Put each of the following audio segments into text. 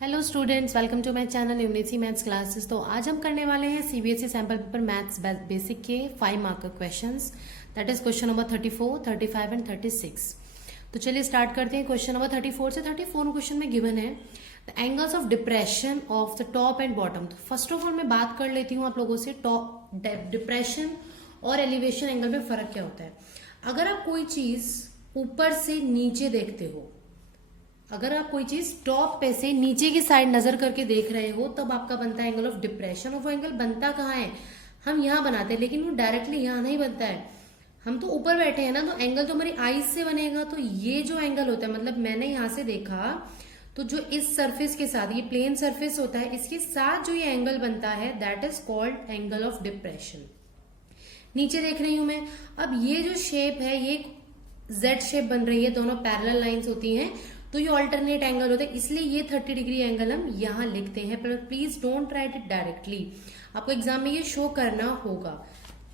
Hello students, welcome to my channel Unisi maths classes. तो आज हम करने वाले हैं CBSE sample paper maths basic के 5 mark questions. That is question number 34, 35 and 36। तो चलिए स्टार्ट करते हैं। क्वेश्चन नंबर 34 से 34 क्वेश्चन में गिवन है the angles of depression of the top and bottom. तो फर्स्ट ऑफ ऑल मैं बात कर लेती हूँ आप लोगों से टॉप डिप्रेशन और एलिवेशन एंगल में फर्क क्या होता है। अगर आप कोई चीज ऊपर से नीचे देखते हो, अगर आप कोई चीज टॉप पे से नीचे की साइड नजर करके देख रहे हो, तब आपका बनता है एंगल ऑफ डिप्रेशन। और वो एंगल बनता कहाँ है, हम यहाँ बनाते हैं, लेकिन वो डायरेक्टली यहाँ नहीं बनता है। हम तो ऊपर बैठे हैं ना, तो एंगल तो हमारी आईज से बनेगा। तो ये जो एंगल होता है, मतलब मैंने यहाँ से देखा तो जो इस सरफेस के साथ, ये प्लेन सरफेस होता है, इसके साथ जो ये एंगल बनता है that is called angle of depression. नीचे देख रही हूं मैं। अब ये जो शेप है ये जेड शेप बन रही है, दोनों पैरेलल लाइंस होती हैं, तो ये ऑल्टरनेट एंगल होता है, इसलिए ये 30 डिग्री एंगल हम यहां लिखते हैं। पर please don't write it directly, आपको एग्जाम में ये शो करना होगा,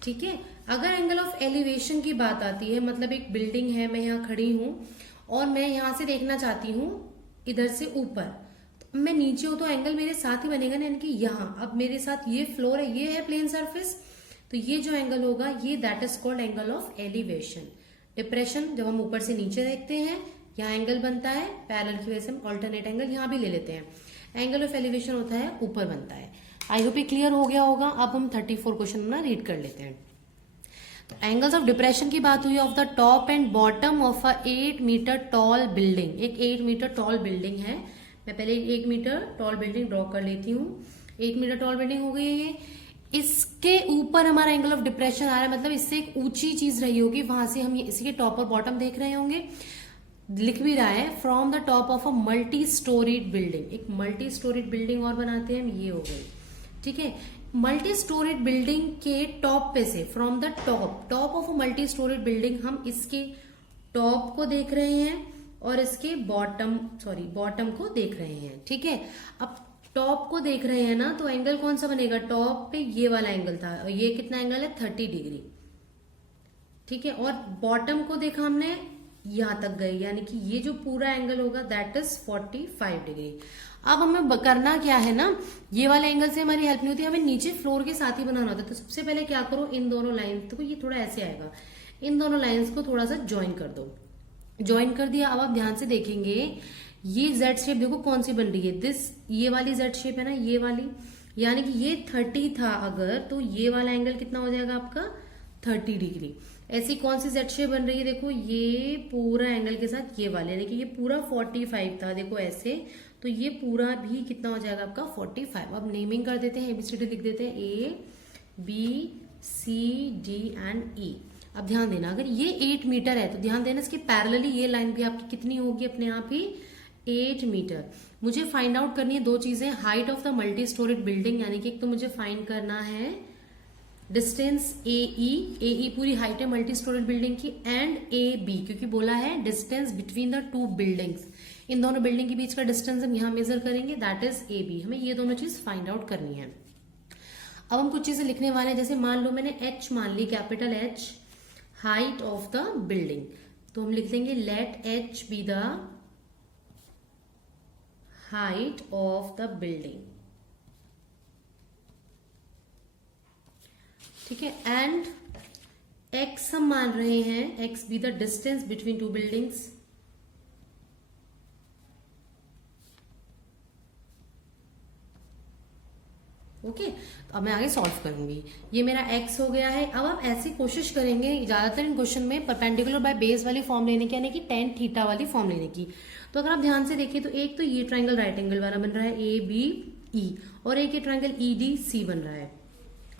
ठीक है। अगर एंगल ऑफ एलिवेशन की बात आती है, मतलब एक बिल्डिंग है, मैं यहाँ खड़ी हूं और मैं यहां से देखना चाहती हूँ इधर से ऊपर, तो मैं नीचे हूं तो एंगल मेरे साथ ही बनेगा ना, यानी कि यहाँ। अब मेरे साथ ये फ्लोर है, ये है प्लेन सर्फेस, तो ये जो एंगल होगा ये that is called angle of elevation. Depression जब हम ऊपर से नीचे देखते हैं, यहाँ एंगल बनता है, पैरेलल की वजह से हम ऑल्टरनेट एंगल यहाँ भी ले लेते हैं। एंगल ऑफ एलिवेशन होता है ऊपर बनता है। आई होप ये क्लियर हो गया होगा। अब हम 34 क्वेश्चन ना रीड कर लेते हैं। तो एंगल्स ऑफ डिप्रेशन की बात हुई of the top and bottom of a 8 metre tall building. एक 8 मीटर टॉल बिल्डिंग है, मैं पहले 1 मीटर टॉल बिल्डिंग ड्रॉ कर लेती हूँ। 1 मीटर टॉल बिल्डिंग हो गई है ये। इसके ऊपर हमारा एंगल ऑफ डिप्रेशन आ रहा है, मतलब इससे एक ऊंची चीज रही होगी, वहां से हम इसके टॉप और बॉटम देख रहे होंगे। लिख भी रहा है from the top of a multi storeyed building. एक मल्टी स्टोरीड बिल्डिंग और बनाते हैं हम, ये हो गई, ठीक है। मल्टी स्टोरीड बिल्डिंग के टॉप पे से, from the top of a multi storeyed building, हम इसके टॉप को देख रहे हैं और इसके बॉटम को देख रहे हैं, ठीक है। अब टॉप को देख रहे हैं ना, तो एंगल कौन सा बनेगा, टॉप पे ये वाला एंगल था, और ये कितना एंगल है, 30 डिग्री, ठीक है। और बॉटम को देखा हमने, यहां तक गए, यानी कि ये जो पूरा एंगल होगा दैट इज 45 डिग्री। अब हमें करना क्या है ना, ये वाले एंगल से हमारी हेल्प नहीं होती, हमें नीचे फ्लोर के साथ ही बनाना होता है। तो सबसे पहले क्या करो, इन दोनों लाइन्स, तो ये थोड़ा ऐसे आएगा, इन दोनों लाइन्स को थोड़ा सा ज्वाइन कर दो। ज्वाइन कर दिया। अब आप ध्यान से देखेंगे, ये जेड शेप देखो कौन सी बन रही है, ये वाली जेड शेप है ना, ये वाली, यानी कि ये 30 था अगर, तो ये वाला एंगल कितना हो जाएगा आपका, 30 डिग्री। ऐसी कौन सी जेड शेप बन रही है, देखो ये पूरा एंगल के साथ ये वाले, यानी कि ये पूरा 45 था, देखो ऐसे, तो ये पूरा भी कितना हो जाएगा आपका 45। अब नेमिंग कर देते हैं, एबीसीडी लिख देते हैं, ABCD एंड E। अब ध्यान देना, अगर ये 8 मीटर है तो ध्यान देना इसके पैरेलली ये लाइन भी आपकी कितनी होगी, अपने आप ही 8 मीटर। मुझे फाइंड आउट करनी है दो चीजें, height of the multi storeyed building, यानी कि एक तो मुझे फाइंड करना है डिस्टेंस AE पूरी हाइट है मल्टी स्टोरेड बिल्डिंग की, एंड AB, क्योंकि बोला है distance between the two buildings, इन दोनों बिल्डिंग के बीच का डिस्टेंस हम यहां मेजर करेंगे, दैट इज AB। हमें ये दोनों चीज फाइंड आउट करनी है। अब हम कुछ चीजें लिखने वाले हैं, जैसे मान लो मैंने H मान ली, capital H, height of the building, तो हम लिख देंगे let H be the height of the building, ठीक है। एंड x हम मान रहे हैं, x be the distance between two buildings, okay. तो अब मैं आगे सॉल्व करूंगी। ये मेरा x हो गया है। अब आप ऐसी कोशिश करेंगे ज्यादातर इन क्वेश्चन में परपेंडिकुलर बाय बेस वाली फॉर्म लेने की, यानी कि tan थीटा वाली फॉर्म लेने की। तो अगर आप ध्यान से देखिए, तो एक तो ये ट्राइंगल राइट एंगल वाला बन रहा है ABE, और एक ये ट्राइंगल EDC बन रहा है।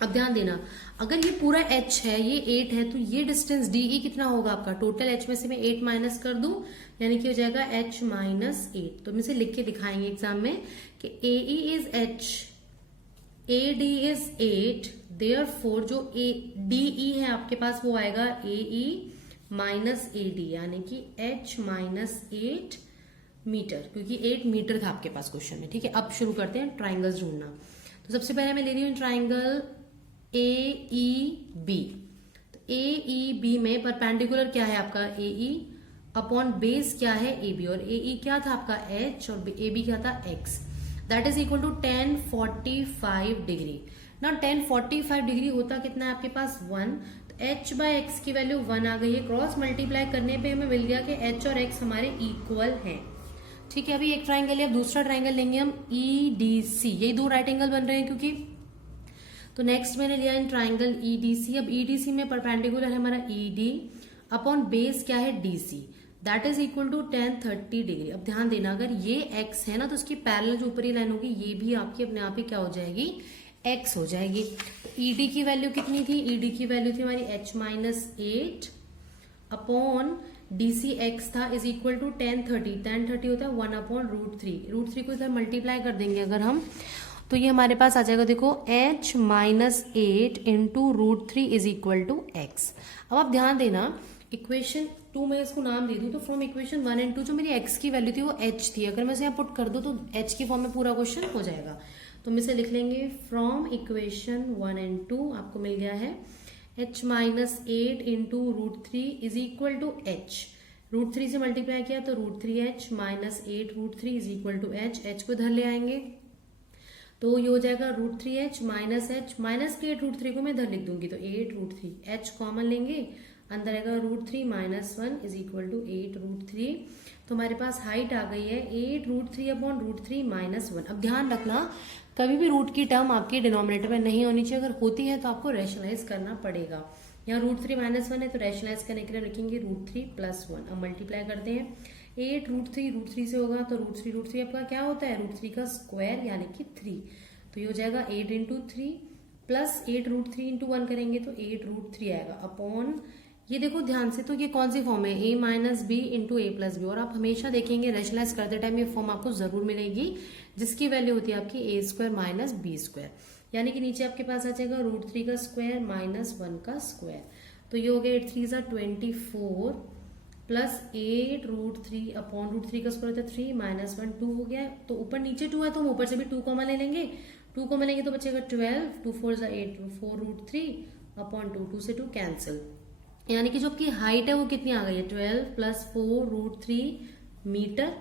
अब ध्यान देना, अगर ये पूरा h है, ये 8 है, तो ये डिस्टेंस DE कितना होगा आपका, टोटल h में से मैं 8 माइनस कर दूं, यानी कि हो जाएगा h माइनस 8। तो हम इसे लिख के दिखाएंगे एग्जाम में कि AE is h, AD is 8, therefore जो DE है आपके पास वो आएगा AE माइनस AD, यानी कि h माइनस 8 मीटर, क्योंकि 8 मीटर था आपके पास क्वेश्चन में, ठीक है। अब शुरू करते हैं ट्राइंगल्स ढूंढना। तो सबसे पहले मैं ले रही हूँ ट्राइंगल AEB। तो AEB में परपेंडिकुलर क्या है आपका AE, अपॉन बेस क्या है AB, और AE क्या था आपका H और AB क्या था X। That is equal to 1045 degree. ना 1045 डिग्री होता कितना है आपके पास 1, तो h बाय एक्स की वैल्यू 1 आ गई है। क्रॉस मल्टीप्लाई करने पे हमें मिल गया कि h और x हमारे इक्वल हैं। ठीक है, अभी एक ट्राइंगल है, अब दूसरा ट्राइंगल लेंगे हम EDC। यही दो राइट एंगल बन रहे हैं क्योंकि, तो नेक्स्ट मैंने लिया इन ट्राइंगल EDC। अब EDC में परपेंडिकुलर है हमारा ED अपॉन बेस क्या है DC, that is equal to 1030 degree. अब ध्यान देना, अगर ये x है ना तो उसकी पैरेलल जो ऊपरी लाइन होगी ये भी आपकी अपने आप ही क्या हो जाएगी, x हो जाएगी। तो ED की वैल्यू कितनी थी, ED की वैल्यू थी हमारी h-8 अपॉन DC x था इज इक्वल टू 1030 होता है 1 अपॉन √3 को इधर मल्टीप्लाई कर देंगे अगर हम, तो ये हमारे पास आ जाएगा, देखो h-8 into √3 is equal to x। अब आप ध्यान देना, इक्वेशन 2 में इसको नाम दे दूं तो फ्रॉम इक्वेशन 1 एंड 2 जो मेरी x की वैल्यू थी वो h थी, अगर मैं इसे यहाँ पुट कर दूं तो h की फॉर्म में पूरा क्वेश्चन हो जाएगा। तो हम इसे लिख लेंगे फ्रॉम इक्वेशन 1 एंड 2 आपको मिल गया है h-8 into √3 is equal to h। √3 से मल्टीप्लाई किया तो √3h minus 8 √3 is equal to h को इधर ले आएंगे तो ये हो जाएगा √3h माइनस h माइनस के 8 √3 को मैं इधर लिख दूंगी तो 8 √3 h कॉमन लेंगे, अंदर आएगा √3 माइनस 1 इज इक्वल टू 8 √3। तो हमारे पास हाइट आ गई है 8 √3 अपॉन √3 माइनस 1। अब ध्यान रखना, कभी भी रूट की टर्म आपके डिनोमिनेटर में नहीं होनी चाहिए, अगर होती है तो आपको रैशनलाइज करना पड़ेगा। यहाँ √3 माइनस 1 है तो रैशनलाइज करने के लिए लिखेंगे √3 प्लस 1। अब मल्टीप्लाई करते हैं 8 √3 से होगा तो √3 आपका क्या होता है, √3 का स्क्वायर यानी कि 3। तो ये हो जाएगा 8 इंटू 3 प्लस 8 √3 इंटू 1 करेंगे तो 8 √3 आएगा अपॉन, ये देखो ध्यान से, तो ये कौन सी फॉर्म है, a minus b into a plus b. और आप हमेशा देखेंगे रैशनलाइज करते टाइम ये फॉर्म आपको जरूर मिलेगी जिसकी वैल्यू होती है आपकी a² माइनस b², यानी कि नीचे आपके पास आ जाएगा √3 का स्क्वायर माइनस 1 का स्क्वायर। तो ये हो गया 8 3 24 प्लस 8 √3 अपॉन √3 का स्क्वायर होता है 3 माइनस 1 2 हो गया। तो ऊपर नीचे 2 है तो हम ऊपर से भी 2 कॉमन ले लेंगे, 2 कॉमन लेंगे तो बचेगा 12, 2 4 8 4 √3 अपॉन 2 से 2 कैंसिल, यानी कि जो आपकी हाइट है वो कितनी आ गई है 12 प्लस 4 √3 मीटर।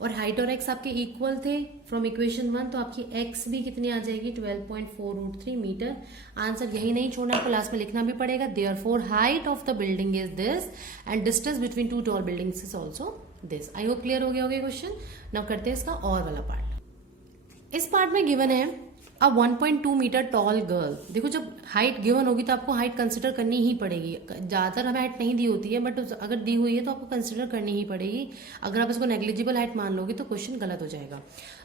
और हाइट और x आपके इक्वल थे फ्रॉम इक्वेशन 1, तो आपकी x भी कितनी आ जाएगी 12.4 √3 मीटर। आंसर यही नहीं छोड़ना, आपको लास्ट में लिखना भी पड़ेगा, therefore height of the building is this and distance between to tall buildings is also this. I hope clear हो गया होगा क्वेश्चन। नाउ करते हैं इसका और वाला पार्ट। इस पार्ट में गिवन है अ 1.2 मीटर टॉल गर्ल। देखो जब हाइट गिवन होगी तो आपको हाइट कंसिडर करनी ही पड़ेगी, ज्यादातर हमें हाइट नहीं दी होती है बट अगर दी हुई है तो आपको कंसिडर करनी ही पड़ेगी। अगर आप इसको नेग्लिजिबल हाइट मान लोगे तो क्वेश्चन गलत हो जाएगा।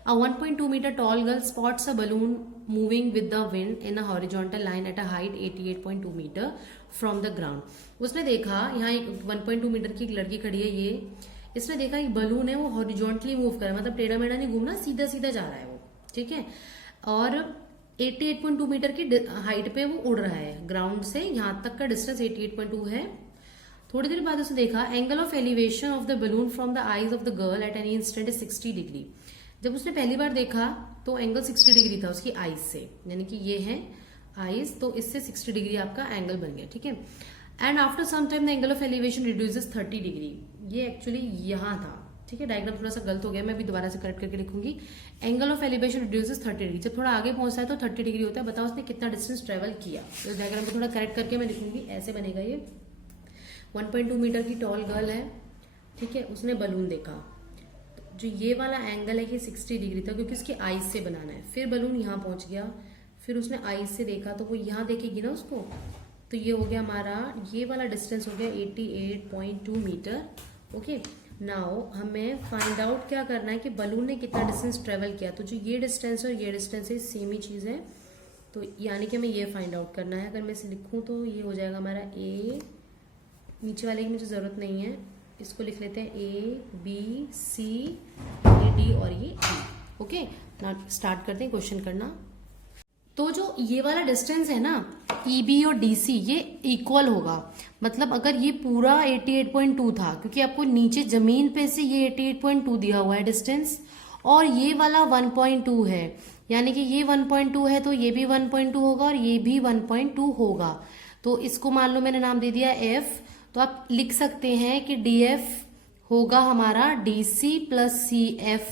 A 1.2 metre tall girl spots a balloon moving with the wind in a horizontal line at a height 88.2 metre from the ground. उसने देखा यहाँ एक 1.2 मीटर की एक लड़की खड़ी है, ये इसने देखा एक बलून है वो हॉरिजॉन्टली मूव कर रहा है, मतलब टेढ़ा मेढ़ा नहीं घूमना, सीधा सीधा जा रहा है वो, ठीक है, और 88.2 मीटर की हाइट पे वो उड़ रहा है, ग्राउंड से यहाँ तक का डिस्टेंस 88.2 है। थोड़ी देर बाद उसने देखा angle of elevation of the balloon from the eyes of the girl at any instant is 60 degree. जब उसने पहली बार देखा तो एंगल 60 डिग्री था उसकी आईज से, यानी कि ये है आईज, तो इससे 60 डिग्री आपका एंगल बन गया, ठीक है। And after some time the angle of elevation reduces 30 degree. ये एक्चुअली यहाँ था, ठीक है, डायग्राम थोड़ा सा गलत हो गया, मैं भी दोबारा से करेक्ट करके लिखूंगी। Angle of elevation reduces 30 degree, जब थोड़ा आगे पहुंचता है तो 30 डिग्री होता है। बताओ उसने कितना डिस्टेंस ट्रेवल किया। तो इस डायग्राम को थोड़ा करेक्ट करके मैं लिखूंगी, ऐसे बनेगा ये। 1.2 मीटर की टॉल गर्ल है, ठीक है, उसने बलून देखा, जो ये वाला एंगल है ये 60 डिग्री था क्योंकि उसकी आईज से बनाना है। फिर बलून यहाँ पहुंच गया, फिर उसने आईज से देखा तो वो यहाँ देखेगी ना उसको, तो ये हो गया हमारा, ये वाला डिस्टेंस हो गया 88.2 मीटर। ओके, नाउ हमें फाइंड आउट क्या करना है कि बलून ने कितना डिस्टेंस ट्रेवल किया। तो जो ये डिस्टेंस और ये डिस्टेंस है सेम ही चीज है, तो यानी कि हमें ये फाइंड आउट करना है। अगर मैं इसे लिखूं तो ये हो जाएगा हमारा ए, नीचे वाले की मुझे जरूरत नहीं है, इसको लिख लेते हैं ए बी सी ए डी और ये ई। ओके, नाउ स्टार्ट करते हैं क्वेश्चन करना। तो जो ये वाला डिस्टेंस है ना EB और DC ये इक्वल होगा, मतलब अगर ये पूरा 88.2 था, क्योंकि आपको नीचे जमीन पे से ये 88.2 दिया हुआ है डिस्टेंस, और ये वाला 1.2 है, यानी कि ये 1.2 है तो ये भी 1.2 होगा और ये भी 1.2 होगा। तो इसको मान लो मैंने नाम दे दिया F, तो आप लिख सकते हैं कि DF होगा हमारा DC प्लस CF,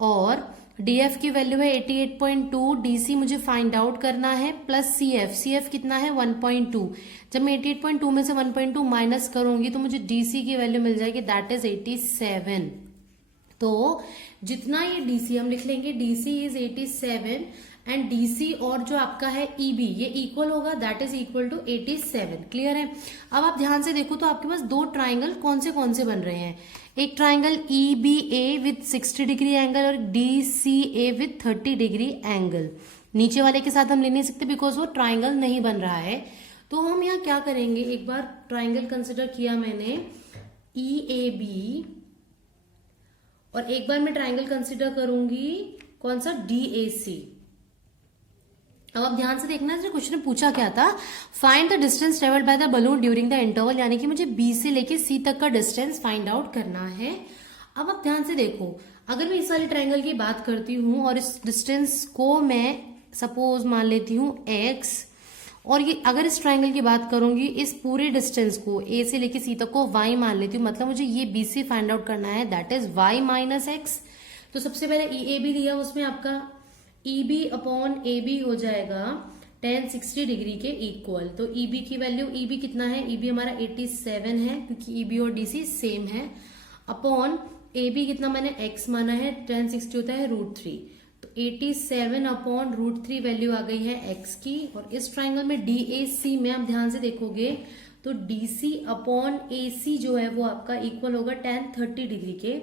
और डीएफ की वैल्यू है 88.2, डीसी मुझे फाइंड आउट करना है, प्लस सीएफ कितना है 1.2। जब मैं 88.2 में से 1.2 माइनस करूंगी तो मुझे डीसी की वैल्यू मिल जाएगी, दैट इज 87। तो जितना ये डीसी हम लिख लेंगे, डीसी इज 87 एंड डीसी और जो आपका है ईबी ये इक्वल होगा, that is equal to 87। Clear है। अब आप ध्यान से देखो तो आपके पास दो ट्राइंगल कौन से बन रहे हैं, एक triangle EBA with 60 degree angle और डीसीए विथ 30 डिग्री एंगल। नीचे वाले के साथ हम ले नहीं सकते बिकॉज वो ट्राइंगल नहीं बन रहा है। तो हम यहाँ क्या करेंगे, एक बार ट्राइंगल कंसिडर किया मैंने ईएबी और एक बार मैं ट्राइंगल कंसिडर करूंगी कौन सा, डीएसी। अब आप ध्यान से देखना, क्वेश्चन में पूछा क्या था, find the distance travelled by the balloon during the interval, यानी कि मुझे बी से लेके सी तक का डिस्टेंस फाइंड आउट करना है। अब आप ध्यान से देखो, अगर मैं इस वाले ट्राइंगल की बात करती हूं और इस डिस्टेंस को मैं सपोज मान लेती हूं x, और ये अगर इस ट्राइंगल की बात करूंगी इस पूरे डिस्टेंस को a से लेके c तक को y मान लेती हूँ, मतलब मुझे ये b से फाइंड आउट करना है, that is y minus x. तो सबसे पहले EAB दिया, उसमें आपका EB अपॉन AB हो जाएगा tan 60 डिग्री के इक्वल। तो EB की वैल्यू, EB कितना है, EB हमारा 87 है क्योंकि EB और DC सेम है, अपॉन AB कितना मैंने x माना है, tan 60 होता है √3, तो 87 अपॉन √3 वैल्यू आ गई है x की। और इस ट्राइंगल में DAC में आप ध्यान से देखोगे तो DC अपॉन AC जो है वो आपका इक्वल होगा tan 30 डिग्री के।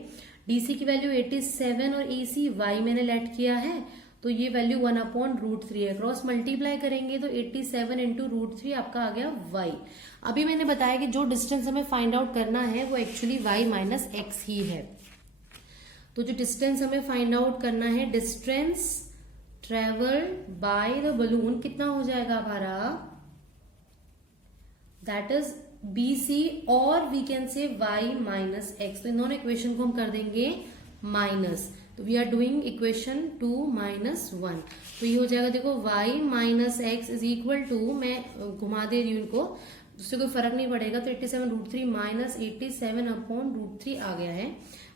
DC की वैल्यू 87 और AC y मैंने लेट किया है, तो ये वैल्यू 1 अपॉन √3 है, क्रॉस मल्टीप्लाई करेंगे तो 87 इंटू √3 आपका आ गया y। अभी मैंने बताया कि जो डिस्टेंस हमें फाइंड आउट करना है वो एक्चुअली y माइनस एक्स ही है। तो जो डिस्टेंस हमें फाइंड आउट करना है, distance travelled by the balloon कितना हो जाएगा हमारा, दैट इज BC और we can say y minus x. तो इन दोनों इक्वेशन को हम कर देंगे माइनस, तो we are doing equation 2 minus 1। तो ये हो जाएगा, देखो y minus x is equal to, मैं घुमा दे रही हूँ इनको, उससे कोई फर्क नहीं पड़ेगा, तो 87 √3 माइनस 87 अपॉन √3 आ गया है।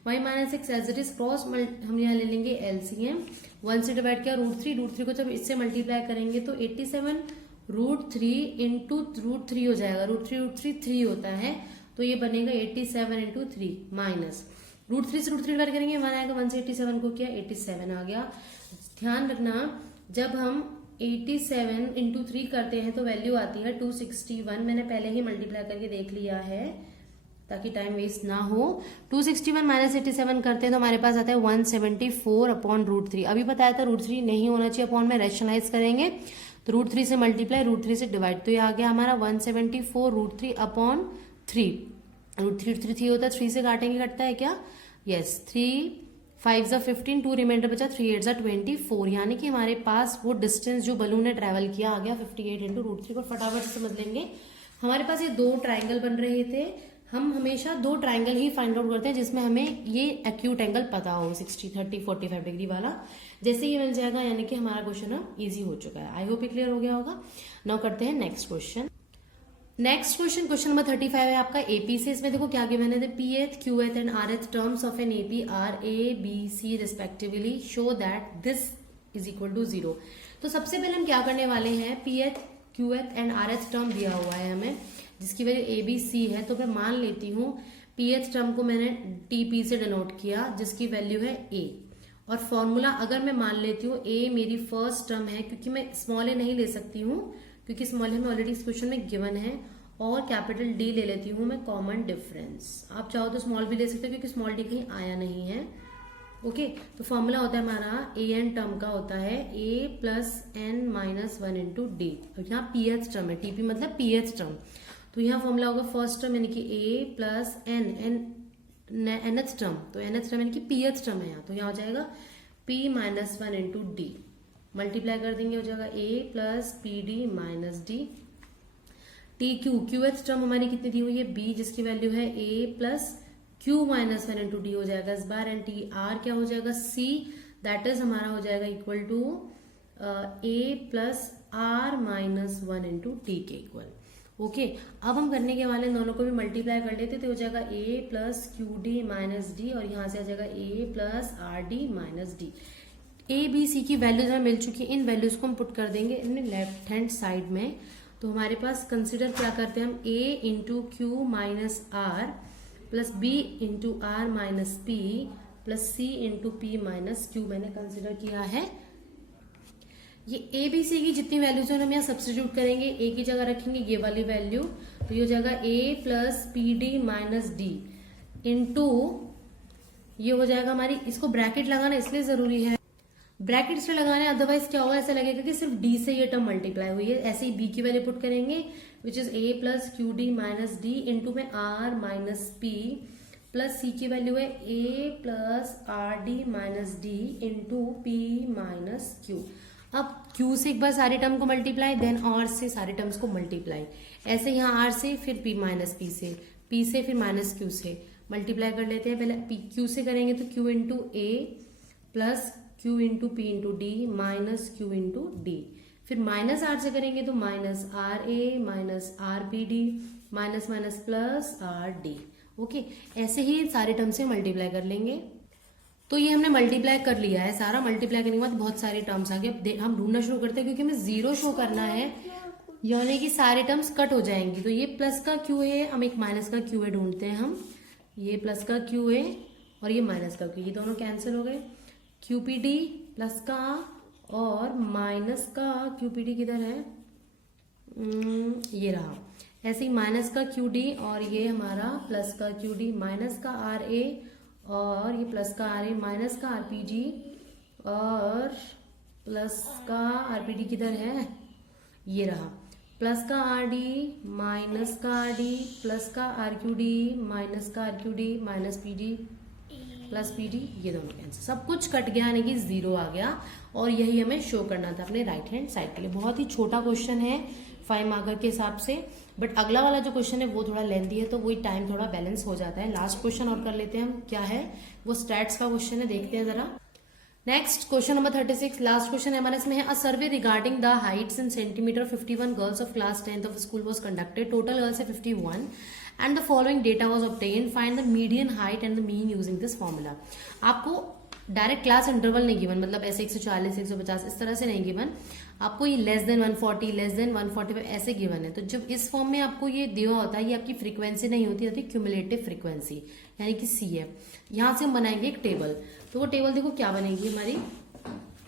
y minus x as it is, cross हम यहाँ ले लेंगे LCM, 1 से डिवाइड किया √3 को जब इससे मल्टीप्लाई करेंगे तो 87 √3 इंटू √3 हो जाएगा, √3 3 होता है, तो ये बनेगा 87 इंटू 3 माइनस √3 से √3 डिवाइड करेंगे 1 आएगा, 1 से 87 को किया 87 आ गया। ध्यान रखना जब हम 87 इंटू 3 करते हैं तो वैल्यू आती है 261, मैंने पहले ही मल्टीप्लाई करके देख लिया है ताकि टाइम वेस्ट ना हो। 261 माइनस 87 करते हैं तो हमारे पास आता है 174 अपॉन √3। अभी बताया था √3 नहीं होना चाहिए अपॉन में, रैशनलाइज करेंगे तो √3 से मल्टीप्लाई, √3 से डिवाइड, तो ये आ गया हमारा 174 √3 अपॉन 3। √3 होता है, 3 से काटेंगे कटता है क्या, यस, 3 5 ज़ा 15, 2 रिमाइंडर बचा, 3 8 ज़ा 24, यानी कि हमारे पास वो डिस्टेंस जो बलून ने ट्रेवल किया आ गया 58 इंटू √3 को फटाफट से समझ लेंगे। हमारे पास ये दो ट्राइंगल बन रहे थे, हम हमेशा दो ट्राइंगल ही फाइंड आउट करते हैं जिसमें हमें ये एक्यूट एंगल पता हो, 60 30 45 डिग्री वाला। जैसे ये मिल जाएगा यानी कि हमारा क्वेश्चन अब इजी हो चुका है। आई होप ये क्लियर हो गया होगा। नाउ करते हैं next question. Next question, question number 35 है आपका एपी से। इसमें देखो क्या गिवन है, pth qth and rth terms of an AP are a b c respectively, show that this is equal to 0। तो सबसे पहले हम क्या करने वाले हैं, पीएथ क्यूएथ एंड आरएथ टर्म दिया हुआ है हमें जिसकी वैल्यू ए बी सी है, तो मैं मान लेती हूँ पीएथ टर्म को मैंने टीपी से डिनोट किया जिसकी वैल्यू है ए, और फॉर्मूला अगर मैं मान लेती हूँ ए मेरी फर्स्ट टर्म है, क्योंकि मैं स्मॉल ए नहीं ले सकती हूँ क्योंकि स्मॉल ए में ऑलरेडी इस क्वेश्चन में गिवन है, और कैपिटल डी ले लेती हूँ मैं कॉमन डिफरेंस। आप चाहो तो स्मॉल भी ले सकते हो क्योंकि स्मॉल डी कहीं आया नहीं है। ओके, तो फॉर्मूला होता है हमारा ए एन टर्म का होता है a plus n minus 1 into d. यहाँ पीएच टर्म है, टीपी मतलब पीएच टर्म, तो यहाँ फॉर्मूला होगा फर्स्ट टर्म यानी कि a plus n nth term, तो एनएच टर्म यानी कि पीएच टर्म है यहाँ, तो यहाँ हो जाएगा p minus 1 into d, multiply कर देंगे हो जाएगा a plus P d minus d. T q, qth term हमारी कितनी दी हुई है बी, जिसकी वैल्यू है a plus q minus 1 into d हो जाएगा इस बार, एंड टी आर क्या हो जाएगा सी, दैट इज हमारा हो जाएगा equal to a plus r minus 1 into t के इक्वल। ओके, अब हम करने के वाले दोनों को भी मल्टीप्लाई कर लेते तो हो जाएगा a plus q D minus d, और यहाँ से आ जाएगा a plus r D minus d. A b c की वैल्यूज हमें मिल चुकी है, इन वैल्यूज को हम पुट कर देंगे इन लेफ्ट हैंड साइड में। तो हमारे पास कंसिडर क्या करते हैं हम, a into q minus r plus b into r minus p plus c into p minus q मैंने कंसिडर किया है। ये ए बी सी की जितनी वैल्यूज है हम यहाँ सब्स्टिट्यूट करेंगे, ए की जगह रखेंगे ये वाली वैल्यू, तो ये हो जाएगा a plus P d minus d into ये हो जाएगा हमारी, इसको ब्रैकेट लगाना इसलिए जरूरी है, ब्रैकेट इसलिए लगाना है अदरवाइज क्या होगा, ऐसा लगेगा कि सिर्फ डी से ये टर्म मल्टीप्लाई हुई है। ऐसे ही बी की वैल्यू पुट करेंगे which is a plus q D minus d into में r minus p plus c की वैल्यू है a plus r D minus d into p minus q. अब Q से एक बार सारे टर्म को मल्टीप्लाई, देन R से सारे टर्म्स को मल्टीप्लाई, ऐसे यहाँ R से फिर P माइनस P से, P से फिर माइनस Q से मल्टीप्लाई कर लेते हैं। पहले Q से करेंगे तो Q into a plus Q into p into d minus Q into d, फिर माइनस R से करेंगे तो माइनस आर ए minus r p d minus minus plus r d. Okay, ऐसे ही सारे टर्म से मल्टीप्लाई कर लेंगे। तो ये हमने मल्टीप्लाई कर लिया है सारा, मल्टीप्लाई करने के बाद बहुत सारे टर्म्स आ गए। अब हम ढूंढना शुरू करते हैं, क्योंकि हमें जीरो शो करना है, यानी कि सारे टर्म्स कट हो जाएंगी। तो ये प्लस का क्यू है, हम एक माइनस का क्यू है ढूंढते हैं हम, ये प्लस का क्यू है और ये माइनस का क्यू, ये दोनों कैंसिल हो गए। क्यूपीडी प्लस का और माइनस का क्यूपीडी किधर है, ये रहा। ऐसे ही माइनस का क्यूडी और ये हमारा प्लस का क्यूडी, माइनस का आर ए और ये प्लस का आर ए माइनस का आरपीजी और प्लस का आरपीडी किधर है, ये रहा। प्लस का आर डी माइनस का आर डी प्लस का आर क्यू डी माइनस का R Q D minus P D plus P D, ये दोनों कैंसिल, सब कुछ कट गया यानी कि जीरो आ गया। और यही हमें शो करना था अपने राइट हैंड साइड के लिए। बहुत ही छोटा क्वेश्चन है 5 मार्कर के हिसाब से, बट अगला वाला जो क्वेश्चन है वो थोड़ा लेंथी है, तो वही टाइम थोड़ा बैलेंस हो जाता है। लास्ट क्वेश्चन और कर लेते हैं हम, क्या है वो स्टैट्स का क्वेश्चन है, देखते हैं जरा। Next question number 36, last question है हमारे इसमें है, a survey regarding the heights in centimetre 51 girls of class 10th of school was conducted, total girls है 51 and the following data was obtained, find the median height and the mean using this formula. आपको direct class interval नहीं given, मतलब ऐसे 140 150 इस तरह से नहीं given, आपको ये लेस देन 140 लेस देन 145 ऐसे गिवन है। तो जब इस फॉर्म में आपको ये दिया होता है, ये आपकी फ्रीक्वेंसी नहीं होती, होती क्यूमुलेटिव फ्रीक्वेंसी यानी कि CF। यहाँ से हम बनाएंगे एक टेबल, तो वो टेबल देखो क्या बनेगी हमारी,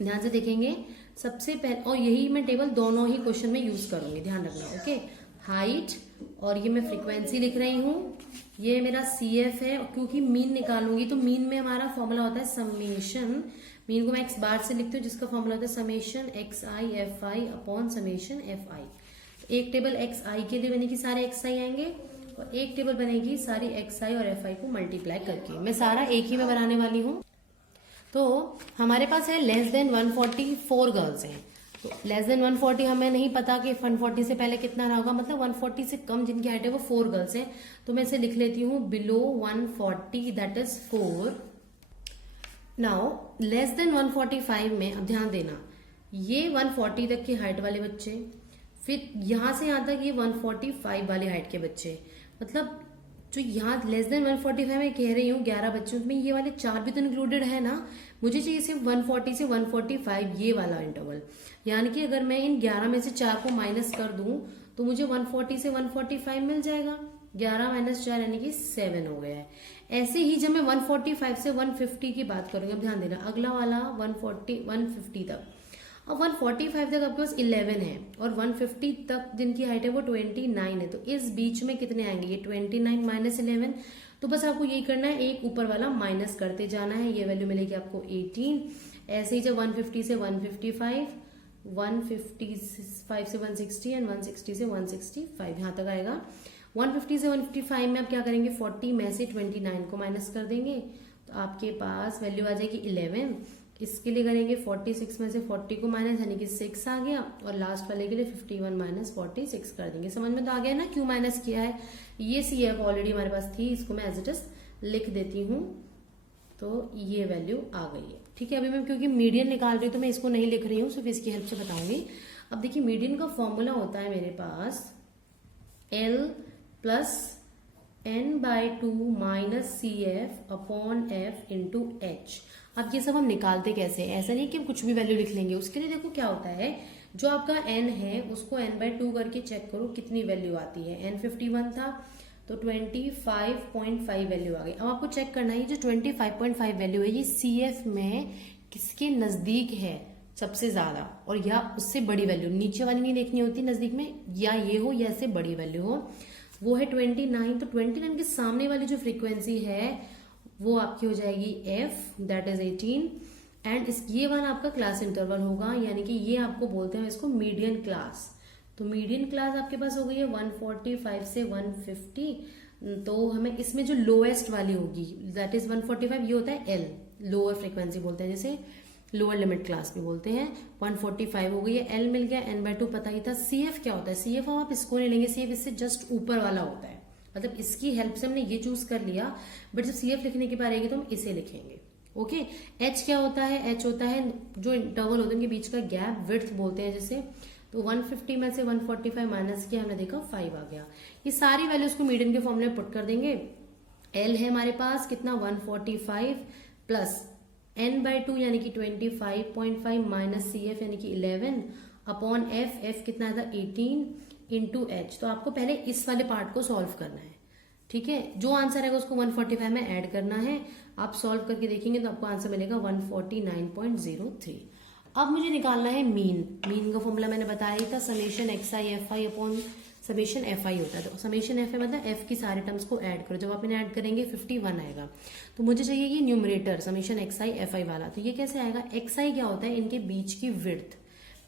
ध्यान से देखेंगे सबसे पहले, और यही मैं टेबल दोनों ही क्वेश्चन में यूज करूंगी, ध्यान रखना। ओके, हाइट और ये मैं फ्रीक्वेंसी लिख रही हूँ, ये मेरा CF है, क्योंकि मीन निकालूंगी तो मीन में हमारा फॉर्मूला होता है समेशन, मीन को मैं x बार से लिखती हूँ जिसका फॉर्मूला होता है summation xi fi upon summation fi। एक टेबल xi के लिए बनेगी, सारे xi आएंगे, और एक टेबल बनेगी सारी xi और fi को मल्टीप्लाई करके। मैं सारा एक ही में बनाने वाली हूँ। तो हमारे पास है लेस देन 144 गर्ल्स हैं, तो लेस देन 140 हमें नहीं पता कि 140 से पहले कितना रहा होगा, मतलब 140 से कम जिनकी हाइट है वो 4 गर्ल्स हैं। तो मैं इसे लिख लेती हूँ below 140 that is 4। Now less than 145 में, अब ध्यान देना, ये 140 तक की हाइट वाले बच्चे, फिर यहां से यहां तक ये 145 वाली हाइट के बच्चे, मतलब जो यहाँ लेस देन 145 में कह रही हूँ 11 बच्चों में, ये वाले 4 भी तो इंक्लूडेड है ना। मुझे चाहिए सिर्फ 140 से 145 ये वाला इंटरवल, यानी कि अगर मैं इन 11 में से 4 को माइनस कर दूं तो मुझे 140 से 145 मिल जाएगा। 11 माइनस 4 यानी कि 7 हो गया है। ऐसे ही जब मैं 145 से 150 की बात करूंगी, अब ध्यान देना, अगला वाला 150 तक, अब 145 तक आपके पास 11 है और 150 तक जिनकी हाइट है वो 29 है, तो इस बीच में कितने आएंगे, ये 29 माइनस 11। तो बस आपको यही करना है, एक ऊपर वाला माइनस करते जाना है, ये वैल्यू मिलेगी आपको 18। ऐसे ही जब 150 से 155, 155 से 160 एंड 160 से 165 यहाँ तक आएगा। 150 से 155 में आप क्या करेंगे, 40 में से 29 को माइनस कर देंगे, तो आपके पास वैल्यू आ जाएगी 11। इसके लिए करेंगे 46 में से 40 को माइनस, यानी कि 6 आ गया, और लास्ट वाले के लिए 51 माइनस 46 कर देंगे। समझ में तो आ गया ना क्यों माइनस किया है। ये CF ऑलरेडी हमारे पास थी, इसको मैं एज इट इज लिख देती हूँ, तो ये वैल्यू आ गई है। ठीक है, अभी मैं क्योंकि मीडियन निकाल रही हूँ तो मैं इसको नहीं लिख रही हूँ, सिर्फ इसकी हेल्प से बताऊंगी। अब देखिए मीडियन का फॉर्मूला होता है मेरे पास L plus n/2 minus CF upon F into H। अब ये सब हम निकालते कैसे, ऐसा नहीं कि हम कुछ भी वैल्यू लिख लेंगे। उसके लिए देखो क्या होता है, जो आपका n है उसको n/2 करके चेक करो कितनी वैल्यू आती है। n 51 था तो 25.5 वैल्यू आ गई। अब आपको चेक करना है जो 25.5 वैल्यू है ये CF में किसके नजदीक है सबसे ज्यादा, और या उससे बड़ी वैल्यू, नीचे वाली नहीं देखनी होती नजदीक में, या ये हो या इससे बड़ी वैल्यू हो, वो है 29। तो 29 के सामने वाली जो फ्रीक्वेंसी है वो आपकी हो जाएगी f, दैट इज 18, एंड ये वाला आपका क्लास इंटरवल होगा, यानी कि ये आपको बोलते हैं इसको मीडियन क्लास। तो मीडियन क्लास आपके पास हो गई है 145 से 150। तो हमें इसमें जो लोएस्ट वाली होगी दैट इज 145, ये होता है L, लोअर फ्रीक्वेंसी बोलते हैं, जैसे लोअर लिमिट क्लास भी बोलते हैं। 145 हो गई है, L मिल गया, n/2 पता ही था। CF क्या होता है, CF हम आप इसको नहीं लेंगे, CF इससे जस्ट ऊपर वाला होता है, मतलब इसकी हेल्प से हमने ये चूज कर लिया, बट जब CF लिखने की बार आएगी तो हम इसे लिखेंगे। ओके, H क्या होता है, H होता है जो इंटरवल होते हैं उनके बीच का गैप, विड्थ बोलते हैं जिसे। तो 150 में से 145 माइनस किया, हमने देखा 5 आ गया। ये सारी वैल्यूज को मीडियन के फॉर्मूले में पुट कर देंगे। L है हमारे पास कितना 145 प्लस n/2 यानी कि 25.5 माइनस CF यानी कि 11 अपॉन F कितना था 18 इंटू H। तो आपको पहले इस वाले पार्ट को सॉल्व करना है, ठीक है। जो आंसर आएगा उसको 145 में ऐड करना है। आप सॉल्व करके देखेंगे तो आपको आंसर मिलेगा 149.03। अब मुझे निकालना है मीन। मीन का फॉर्मूला मैंने बताया ही था, summation xi/fi upon summation fi होता है। तो समेशन fi मतलब f की सारे टर्म्स को ऐड करो, जब आप इन्हें ऐड करेंगे 51 आएगा। तो मुझे चाहिए ये न्यूमरेटर समेशन xi/fi वाला। तो ये कैसे आएगा, xi क्या होता है, इनके बीच की विड्थ।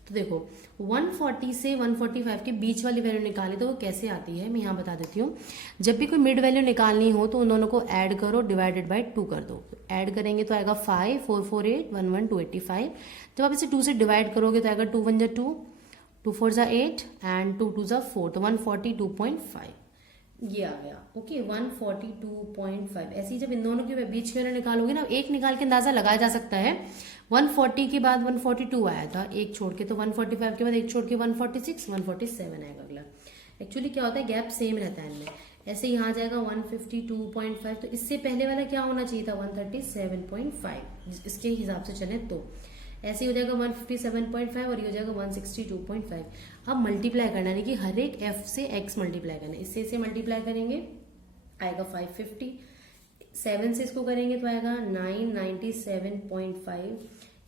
तो देखो 140 से 145 के बीच वाली वैल्यू निकाली तो वो कैसे आती है, मैं यहाँ बता देती हूँ। जब भी कोई मिड वैल्यू निकालनी हो तो उन दोनों को ऐड करो, डिवाइडेड बाय 2 कर दो। ऐड करेंगे तो आएगा 5, 4 4 8 1 1 285। जब आप इसे 2 से डिवाइड करोगे तो आएगा 2 1 जा 2, 2 4 जा 8 एंड 2 2 जा 4, तो 142.5 ये आ गया। ओके 142.5। ऐसे ही जब इन दोनों के बीच के निकालोगे ना, एक निकाल के अंदाजा लगाया जा सकता है। 140 के बाद 142 आया था एक छोड़ के, तो 145 के बाद एक छोड़ के 146 147 आएगा अगला। एक्चुअली क्या होता है, गैप सेम रहता है इनमें। ऐसे यहाँ जाएगा 152.5, तो इससे पहले वाला क्या होना चाहिए था 137.5, इसके हिसाब से चले तो ऐसे ही हो जाएगा 157.5 और ये हो जाएगा 162.5। अब मल्टीप्लाई करना है कि हर एक f से x मल्टीप्लाई करना है। इससे इसे मल्टीप्लाई करेंगे आएगा 550, 7 से इसको करेंगे तो आएगा 997.5,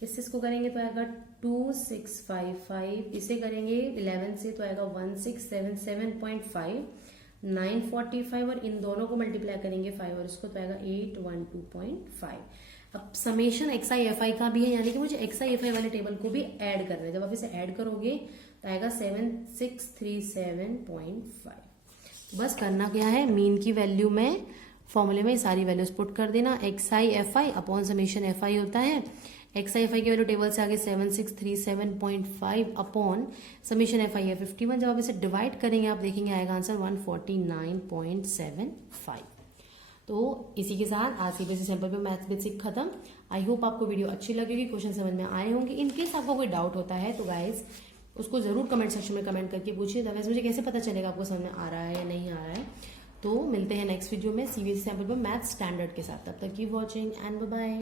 इससे इसको करेंगे तो आएगा 2655, इसे करेंगे 11 से तो आएगा 1677.5, 945 और इन दोनों को मल्टीप्लाई करेंगे 5 और इसको तो आएगा 812.5। अब समेशन xi/fi का भी है, यानी कि मुझे xi/fi वाले टेबल को भी ऐड करना है। जब आप इसे ऐड करोगे तो आएगा 7637.5। बस करना क्या है, मीन की वैल्यू में फॉर्मूले में सारी वैल्यूज पुट कर देना। xi/fi अपॉन समेशन fi होता है, xi/fi की वैल्यू टेबल से आगे 7637.5 अपॉन समेशन fi है 51। जब आप इसे डिवाइड करेंगे आप देखेंगे आएगा आंसर 149.75। तो इसी के साथ आज CBSE सैंपल पे मैथ्स बेसिक खत्म। आई होप आपको वीडियो अच्छी लगेगी, क्वेश्चन समझ में आए होंगे। इनकेस आपको कोई डाउट होता है तो गाइज उसको जरूर कमेंट सेक्शन में कमेंट करके पूछिए। अदरवाइज मुझे कैसे पता चलेगा आपको समझ में आ रहा है या नहीं आ रहा है। तो मिलते हैं नेक्स्ट वीडियो में CBSE सैंपल पे मैथ्स स्टैंडर्ड के साथ। तब तक keep watching and bye bye.